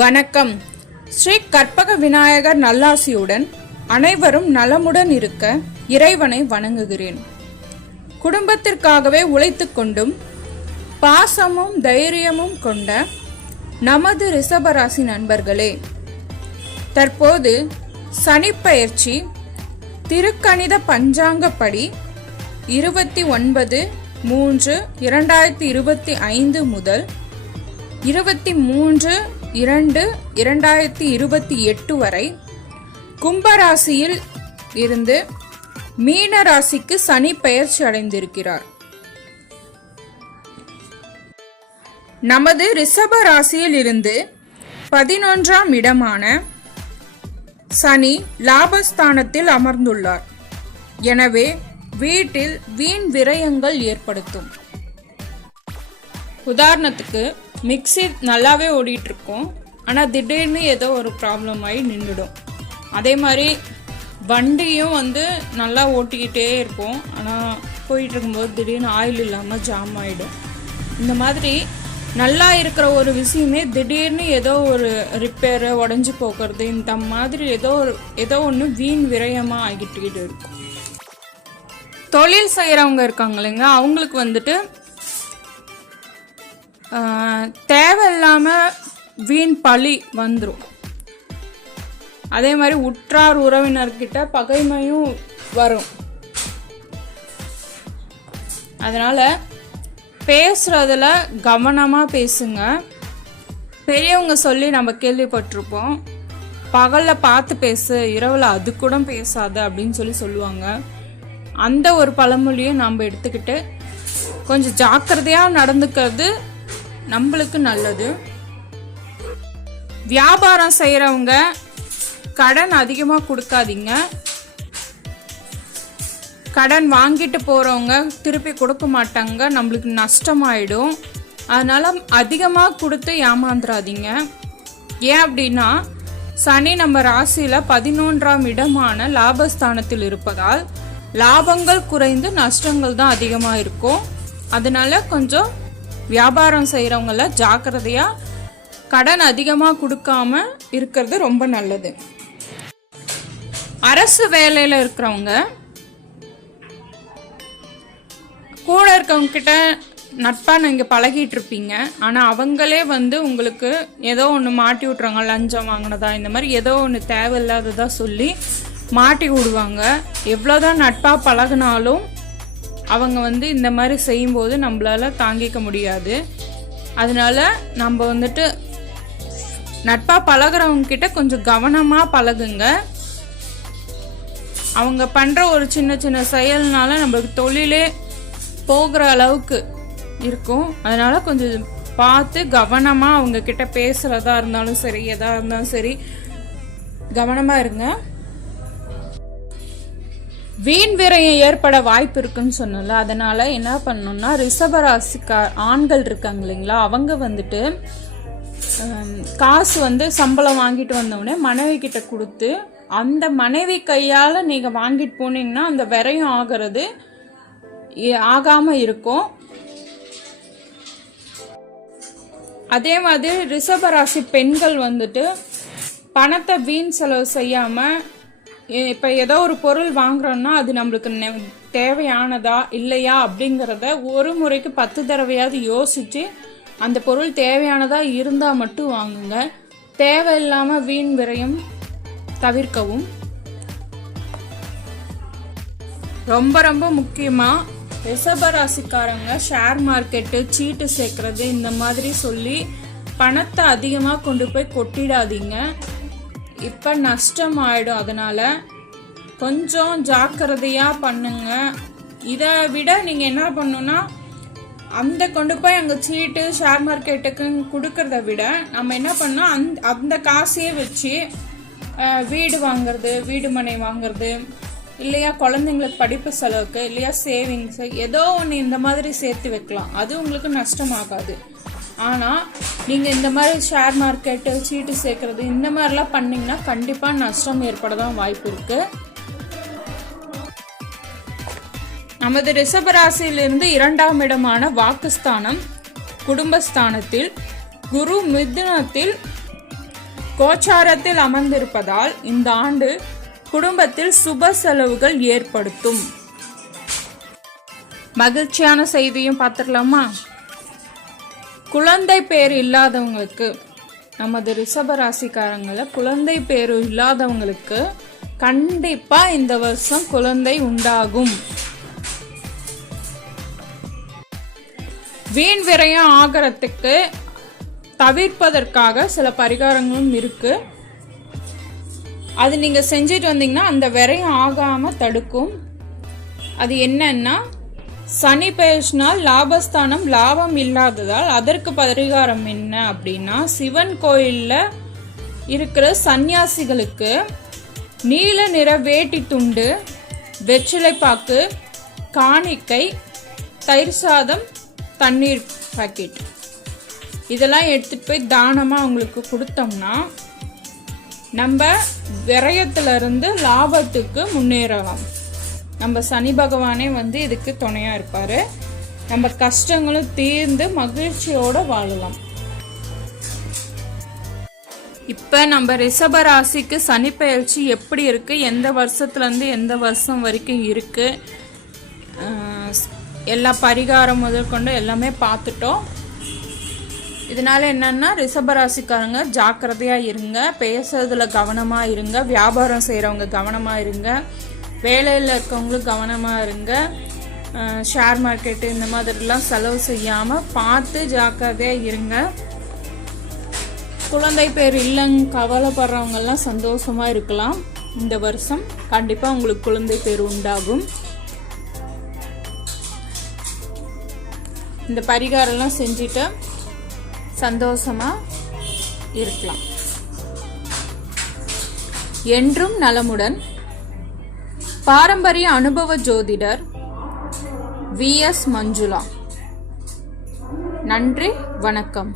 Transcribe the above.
வணக்கம். ஸ்ரீ கற்பக விநாயகர் நல்லாசியுடன் அனைவரும் நலமுடன் இருக்க இறைவனை வணங்குகிறேன். குடும்பத்திற்காகவே உழைத்துக் கொண்டும் பாசமும் தைரியமும் கொண்ட நமது ரிஷபராசி நண்பர்களே, தற்போது சனிப்பெயர்ச்சி திருக்கணித பஞ்சாங்கப்படி 29/3/2025 முதல் 23/2/2028 வரை கும்பராசியில் இருந்து மீன ராசிக்கு சனி பெயர்ச்சி அடைந்திருக்கிறார். நமது ரிஷப ராசியில் இருந்து 11ஆம் இடமான சனி லாபஸ்தானத்தில் அமர்ந்துள்ளார். எனவே வீட்டில் வீண் விரயங்கள் ஏற்படுத்தும். உதாரணத்துக்கு மிக்சி நல்லாவே ஓடிட்டு இருக்கும், ஆனால் திடீர்னு ஏதோ ஒரு ப்ராப்ளம் ஆகி நின்றுடும். அதே மாதிரி வண்டியும் நல்லா ஓட்டிக்கிட்டே இருக்கும், ஆனால் போயிட்டு இருக்கும்போது திடீர்னு ஆயில் இல்லாமல் ஜாம் ஆகிடும். இந்த மாதிரி நல்லா இருக்கிற ஒரு விஷயமே திடீர்னு ஏதோ ஒரு ரிப்பேரு உடஞ்சி போக்குறது, இந்த மாதிரி ஏதோ ஒன்று வீண் விரயமாக ஆகிட்டு இருக்கும். தொழில் செய்கிறவங்க இருக்காங்க இல்லைங்க, அவங்களுக்கு தேவையில்லாமல் வீண் பழி வந்துடும். அதே மாதிரி உற்றார் உறவினர்கிட்ட பகைமையும் வரும். அதனால் பேசுகிறதுல கவனமாக பேசுங்க. பெரியவங்க சொல்லி நம்ம கேள்விப்பட்டிருப்போம், பகலில் பார்த்து பேசு, இரவில் அது கூட பேசாத அப்படின்னு சொல்லுவாங்க. அந்த ஒரு பழமொழியை நம்ம எடுத்துக்கிட்டு கொஞ்சம் ஜாக்கிரதையாக நடந்துக்கிறது நம்மளுக்கு நல்லது. வியாபாரம் செய்கிறவங்க கடன் அதிகமாக கொடுக்காதீங்க. கடன் வாங்கிட்டு போகிறவங்க திருப்பி கொடுக்க மாட்டாங்க, நம்மளுக்கு நஷ்டமாயிடும். அதனால் அதிகமாக கொடுத்து ஏமாந்துடாதீங்க. ஏன் அப்படின்னா சனி நம்ம ராசியில் 11ஆம் இடமான லாபஸ்தானத்தில் இருப்பதால் லாபங்கள் குறைந்து நஷ்டங்கள் தான் அதிகமாக இருக்கும். அதனால கொஞ்சம் வியாபாரம் செய்கிறவங்கள ஜாக்கிரதையாக கடன் அதிகமாக கொடுக்காம இருக்கிறது ரொம்ப நல்லது. அரசு வேலையில் இருக்கிறவங்க கூட இருக்கவங்க கிட்ட நட்பாக நீங்கள் பழகிட்டு இருப்பீங்க, ஆனால் அவங்களே உங்களுக்கு ஏதோ ஒன்று மாட்டி விட்றாங்க, லஞ்சம் வாங்கினதா இந்த மாதிரி ஏதோ ஒன்று தேவையில்லாததா சொல்லி மாட்டி விடுவாங்க. எவ்வளோதான் நட்பாக பழகினாலும் அவங்க இந்த மாதிரி செய்யும்போது நம்மளால தாங்கிக்க முடியாது. அதனால நம்ம நட்பாக பழகிறவங்க கிட்ட கொஞ்சம் கவனமாக பழகுங்க. அவங்க பண்ணுற ஒரு சின்ன சின்ன செயல்னால நம்மளுக்கு தொழிலே போகிற அளவுக்கு இருக்கும். அதனால கொஞ்சம் பார்த்து கவனமாக அவங்க கிட்ட பேசுகிறதா இருந்தாலும் சரி, எதாக இருந்தாலும் சரி, கவனமாக இருங்க. வீண் விரயம் ஏற்பட வாய்ப்பு இருக்குன்னு சொன்னல, அதனால என்ன பண்ணணும்னா ரிஷபராசிக்கார ஆண்கள் இருக்காங்க இல்லைங்களா, அவங்க காசு சம்பளம் வாங்கிட்டு வந்தவுடனே மனைவி கிட்ட கொடுத்து அந்த மனைவி கையால் நீங்கள் வாங்கிட்டு போனீங்கன்னா அந்த விரயம் ஆகாம இருக்கும். அதே மாதிரி ரிஷபராசி பெண்கள் பணத்தை வீண் செலவு செய்யாம, இப்போ ஏதோ ஒரு பொருள் வாங்குறோம்னா அது நம்மளுக்கு தேவையானதா இல்லையா அப்படிங்கிறத ஒரு முறைக்கு 10 தடவையாவது யோசிச்சு அந்த பொருள் தேவையானதா இருந்தால் மட்டும் வாங்குங்க. தேவையில்லாமல் வீண் விரயம் தவிர்க்கவும். ரொம்ப ரொம்ப முக்கியமாக ரிஷபராசிக்காரங்க ஷேர் மார்க்கெட்டு, சீட்டு சேர்க்கறது இந்த மாதிரி சொல்லி பணத்தை அதிகமாக கொண்டு போய் கொட்டிடாதீங்க. இப்போ நஷ்டம் ஆயிடும். அதனால கொஞ்சம் ஜாக்கிரதையாக பண்ணுங்க. இதை விட நீங்கள் என்ன பண்ணணும்னா அந்த கொண்டு போய் அங்கே சீட்டு ஷேர் மார்க்கெட்டுக்கு கொடுக்கறத விட நம்ம என்ன பண்ணோம், அந்த காசையே வச்சு வீடு வாங்குறது, வீடு மனை வாங்குறது, இல்லையா குழந்தைங்களுக்கு படிப்பு செலவுக்கு, இல்லையா சேவிங்ஸ், ஏதோ ஒன்று இந்த மாதிரி சேர்த்து வைக்கலாம். அது உங்களுக்கு நஷ்டமாகாது. ஆனால் நீங்கள் இந்த மாதிரி ஷேர் மார்க்கெட்டு, சீட்டு சேர்க்கறது இந்த மாதிரிலாம் பண்ணிங்கன்னா கண்டிப்பாக நஷ்டம் ஏற்பட தான் வாய்ப்பு இருக்குது. நமது ரிஷபராசியிலிருந்து 2ஆம் இடமான வாக்குஸ்தானம் குடும்பஸ்தானத்தில் குரு மிதுனத்தில் கோச்சாரத்தில் அமர்ந்திருப்பதால் இந்த ஆண்டு குடும்பத்தில் சுப செலவுகள் ஏற்படுத்தும். மகிழ்ச்சியான செய்தியும் பார்த்துடலாமா? குழந்தை பேர் இல்லாதவங்களுக்கு, நமது ரிஷப ராசிக்காரங்கள குழந்தை பேரு இல்லாதவங்களுக்கு கண்டிப்பா இந்த வருஷம் குழந்தை உண்டாகும். வீண் விரயம் ஆகிறதுக்கு தவிர்ப்பதற்காக சில பரிகாரங்களும் இருக்கு. அது நீங்க செஞ்சுட்டு வந்தீங்கன்னா அந்த விரயம் ஆகாம தடுக்கும். அது என்னன்னா, சனி பெயர்ச்சினால் லாபஸ்தானம் லாபம் இல்லாததால் அதற்கு பரிகாரம் என்ன அப்படின்னா, சிவன் கோயில்ல இருக்கிற சன்னியாசிகளுக்கு நீல நிற வேட்டி துண்டு, வெற்றிலைப்பாக்கு, காணிக்கை, தயிர் சாதம், தண்ணீர் பாக்கெட் இதெல்லாம் எடுத்துட்டு போய் தானமா அவங்களுக்கு கொடுத்தோம்னா நம்ம விரயத்துல இருந்து லாபத்துக்கு முன்னேறலாம். நம்ம சனி பகவானே இதுக்கு துணையா இருப்பாரு. நம்ம கஷ்டங்களும் தீர்ந்து மகிழ்ச்சியோட வாழலாம். இப்ப நம்ம ரிஷப ராசிக்கு சனி பெயர்ச்சி எப்படி இருக்கு, எந்த வருஷத்துல இருந்து எந்த வருஷம் வரைக்கும் இருக்கு, எல்லா பரிகாரம் முதற்கொண்டு எல்லாமே பார்த்துட்டோம். இதனால என்னன்னா, ரிஷபராசிக்காரங்க ஜாக்கிரதையா இருங்க, பேசுறதுல கவனமா இருங்க, வியாபாரம் செய்யறவங்க கவனமா இருங்க, வேலையில் இருக்கவங்களும் கவனமா இருங்க, ஷேர் மார்க்கெட்டு இந்த மாதிரிலாம் செலவு செய்யாம பார்த்து ஜாக்கிரதையா இருங்க. குழந்தை பேர் இல்லைன்னு கவலைப்படுறவங்க எல்லாம் சந்தோஷமா இருக்கலாம். இந்த வருஷம் கண்டிப்பா உங்களுக்கு குழந்தை பேர் உண்டாகும். இந்த பரிகாரம்லாம் செஞ்சுட்டு சந்தோஷமா இருக்கலாம். என்றும் நலமுடன் பாரம்பரிய அனுபவ ஜோதிடர் VS மஞ்சுளா. நன்றி, வணக்கம்.